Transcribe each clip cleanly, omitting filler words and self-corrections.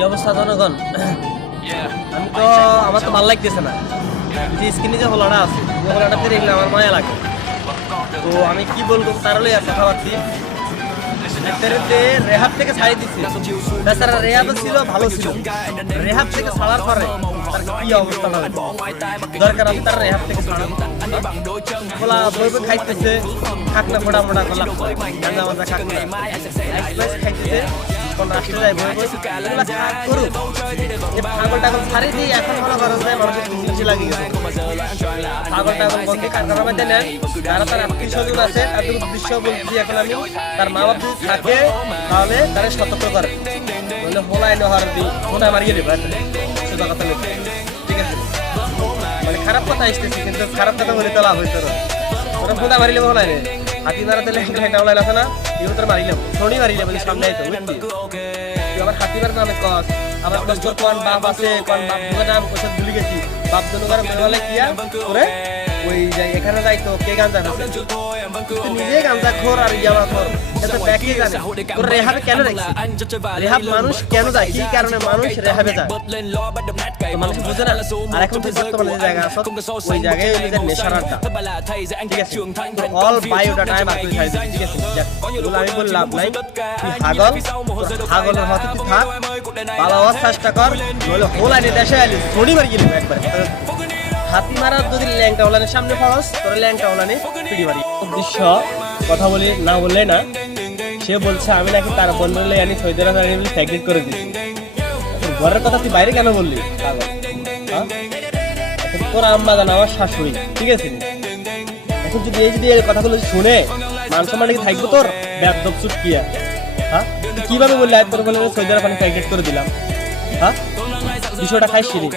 কি অবস্থা জনগণ? আমি তো আমার তো ভালো লাগতেছে না, যে স্ক্রিনে যে হলাটা আছে ওই হলাটাতে দেখলে আমার মায়া লাগে। তো আমি কি বলবো তারলে কথা ভাবছি, রেহাব থেকে ছাড়িয়ে দিচ্ছে। তাছাড়া রেহাবও ছিল, ভালো ছিল। রেহাব থেকে ছাড়ার পরে তার কি অবস্থা হবে, দরকার আমি তার রেহাব থেকে ছাড়াবো। খোলা বই বই খাইতেছে, খাকনা ফোটা ফোটা করলাম, গাঁজা মাজা খাকনা খাইতেছে। রাষ্ট্র যায় বই বই করুক, ছাগল টাগল ছাড়ি দিই। এখন মনে করেন যে মানুষের খুশি লাগে গেছে। ছাগল টাগল বলতে কারখানা বাড়িতে নেন, যারা তার আত্মীয় স্বজন আছে তাদের উদ্দেশ্য বলছি এখন আমি, তার মা বাপ যদি থাকে তাহলে তারা সতর্ক করে, বলে হোলাই নহর দিই হোনা মারিয়ে দেবে। সোজা কথা বলতে ঠিক আছে, মানে খারাপ কথা আসতেছি, কিন্তু খারাপ কথা বলে তো লাভ হইতো না। ওরা হোনা মারিলে হোলাই রে, হাতি মারা দিলে একটা ওলাই আছে না, এগুলো তোর মারিলাম শনি মারিলে বলে সামনে আইতো বুঝলি। আমার হাতি মারা নামে কস, আমার কোন বাপ আছে, কোন বাপ নাম কোথায় ভুলে গেছি। বাপ দুনুগার মেলে কিয়া করে ওই এখানে যাইতো কে গাঞ্জা খাচ্ছে, নিজে গাঞ্জা খোর আর ইয়াবা খোর, এটা ব্যাকই জানে। তোর রেহাবে কেন রাখছিস? রেহাব মানুষ কেন যায়, কি কারণে মানুষ রেহাবে যায় মানুষ বুঝে না। আর এখন তুই বর্তমানে যে জায়গা আছো ওই জায়গায় ওই যে নেশার আড্ডা, ঠিক আছে, অল বায়োডাটা আমি বাকি খাই দিই, ঠিক আছে। এগুলো আমি বলে লাভ নাই, তুই হাগল, হাগলের হতে তুই থাক, ভালো হওয়ার চেষ্টা কর, নইলে হোলানি দেশে আলি থোড়ি মারি গেলি একবার। হাতি মারার যদি ল্যাংটা ওলানের সামনে পাওয়াস তোর ল্যাংটা ওলানে পিড়ি মারি। দৃশ্য কথা বলি না বললে না, সে বলছে আমি নাকি তার বন্ধুলে আনি সৈদের ফ্যাক্রিট করে দিচ্ছি। ঘরের কথা তুই বাইরে কেন বললি? তোর আম্মা জানা আমার শাশুড়ি, ঠিক আছে। এখন যদি এই কথাগুলো শুনে মান সম্মান কি থাকবো তোর? ব্যাপদপ চুটকিয়া, হ্যাঁ তুই কিভাবে বললি আজ তোর বলে সৈদের পানি ফ্যাক্রিট করে দিলাম? হ্যাঁ বিষয়টা খাইছিলি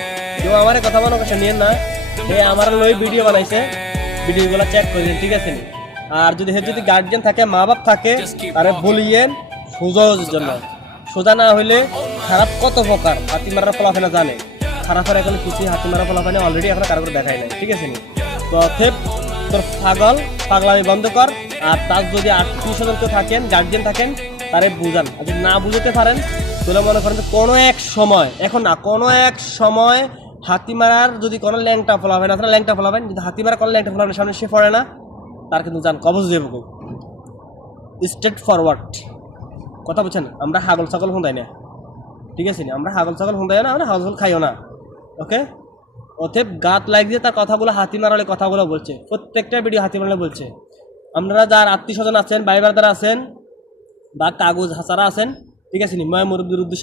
কেউ আমার কথা মনে কথা নিয়ে না। হে আমার লই ভিডিও বানাইছে, ভিডিওগুলো চেক করে দিন, ঠিক আছে। আর যদি গার্জিয়ান থাকে, মা বাপ থাকে, তারে বলিয়েন সোজার জন্য। সোজা না হইলে খারাপ কত প্রকার হাতি মারার ফলাফল জানে, খারাপের এখন কিছু হাতি মারার ফলাফল অলরেডি এখন কারো দেখাই নাই, ঠিক আছে। তো তোর পাগল পাগলামি বন্ধ কর। আর তার যদি আত্মীয় স্বজন কেউ থাকেন, গার্জিয়ান থাকেন, তারে বুঝান। আর যদি না বুঝতে পারেন তাহলে মনে করেন কোনো এক সময়, এখন না কোনো এক সময় হাতি মারার যদি কোনো ল্যাংটা ফলাবেন, আপনারা ল্যাংটা ফলাবেন, যদি হাতি মারা কোনো ল্যাংটা ফলাবেন সামনে সে পড়ে না, তার কিন্তু যান কবজ দেব। স্ট্রেট ফরওয়ার্ড কথা বলছেন। আমরা হাগল ছাগল হুঁদাই না, ঠিক আছে। আমরা হাগল ছাগল হুঁদাই না, আমরা হাগল খাইও না, ওকে। অতএব গাত লাগ দিয়ে তার কথাগুলো হাতি মারালে কথাগুলো বলছে, প্রত্যেকটা ভিডিও হাতি মারালে বলছে। আপনারা যার আত্মীয় স্বজন আছেন, ভাই বাদারা আছেন বা কাগজ হাসারা আছেন, ঠিক আছে, ময় মুরব্বীর উদ্দেশ্যে